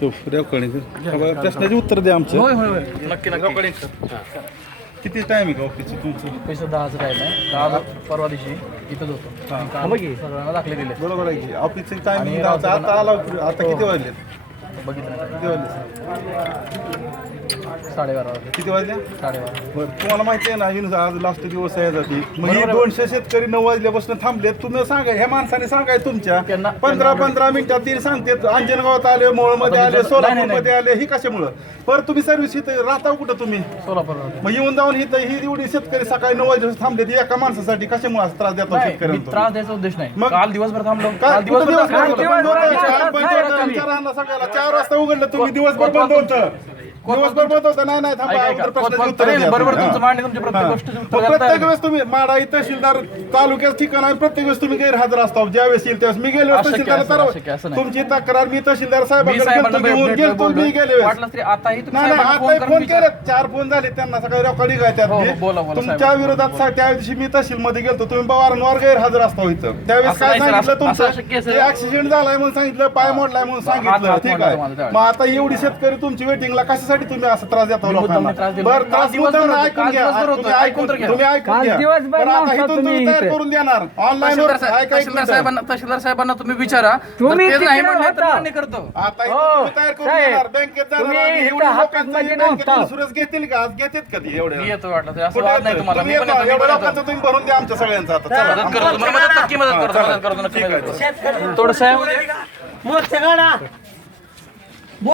प्रश्नाची उत्तर द्या आमचं. होय होय होय नक्की नक्की. किती टाइम आहे का ऑफिसची तुमचं? पैसे 10चं टाईम आहे. 10 परवा दिवशी इथंच होतो. सगळ्यांना दाखले दिले. बरोबर आहे की ऑफिसचे टायमिंग आता आला. आता किती वाजले? बघितलं किती वाजले? 12:30 वाजले. किती वाजले? 12:30. बरं तुम्हाला माहिती आहे ना आज लास्ट दिवस आहे जाती मग ही 200 शेतकरी 9 वाजल्यापासून थांबलेत. तुम्ही सांगा ह्या माणसाने सांगाय तुमच्या 15 मिनिटात तीन सांगतात अंजनगावात आले, मोहोळमध्ये आले, सोलापूरमध्ये आले. ही कशामुळं? बरं तुम्ही सर्व्हिस इथं राहता कुठं तुम्ही? सोलापूर. मग येऊन जाऊन ही एवढी शेतकरी सकाळी 9 वाजल्यापासून थांबलेत एका माणसासाठी कशामुळे असं त्रास देतो शेतकऱ्यांना? त्रास द्यायचा उद्देश नाही. मग? काल दिवसभर थांबलो. काल दिवसभर बंद होतं. दिवसभर राहणार सगळ्याला 4 वाजता उघडलं तुम्ही. दिवसभर बंद होतं. दिवसभर बंद होतं. नाही नाही थांबा अगोदर प्रश्नाची उत्तर द्या. बरोबर तुमचं मांडणे तुमच्या प्रत्येक गोष्ट प्रत्येक वेळेस तुम्ही माडाई तहसीलदार तालुक्यात ठिकाण आहे प्रत्येक वेळेस तुम्ही गैरहजर असता. ज्यावेळेस येईल त्यावेळेस मी गेलो तहसीलदार तुमची तक्रार मी तहसीलदार साहेबांकडे गेलो मी गेले नाही आता फोन केले 4 फोन झाले त्यांना सकाळी रेकॉर्डिंग आहे त्यात तुमच्या विरोधात त्या दिवशी मी तहसील मध्ये गेलो तुम्ही वारंवार गैरहजर असता इथं. त्यावेळेस काय सांगितलं तुमचं ऍक्सिडेंट झालाय म्हणून सांगितलं, पाय मोडलाय म्हणून सांगितलं. ठीक आहे मग आता एवढी शेतकरी तुमची वेटिंगला कशासाठी तुम्ही असं त्रास देता लोकांना? बरं त्रास मुद्दाम ऐकून घ्या. तुम्ही ऐकून घ्या. पण आता इथून तुम्ही तयार करून देणार ऑनलाईन तहसीलदार साहेबांना तुम्ही विचारा. तुम्ही ते नाही तिकडे म्हणले तर राहता. मान्य करतो. आता इथून तुम्ही तयार करून देणार. बँकेत जाणार तुम्ही आणि इथं एवढी हातामध्ये लोकांचं नव्हता. इन्शुरन्स घेतील का? आज घेतात का ती एवढे? मी येतो वाटलं तर असं कुठे वाद नाही येतं? तुम्हाला. तुम्ही मी पण येता. येतो, मी एवढ्या पण येतो. लोकांचं तुम्ही भरून द्या आमच्या सगळ्यांचं आता. चला. मदत करतो तुम्हाला. मदत नक्की मदत करतो. मदत करतो नक्की मदत करतो. थोडं साहेब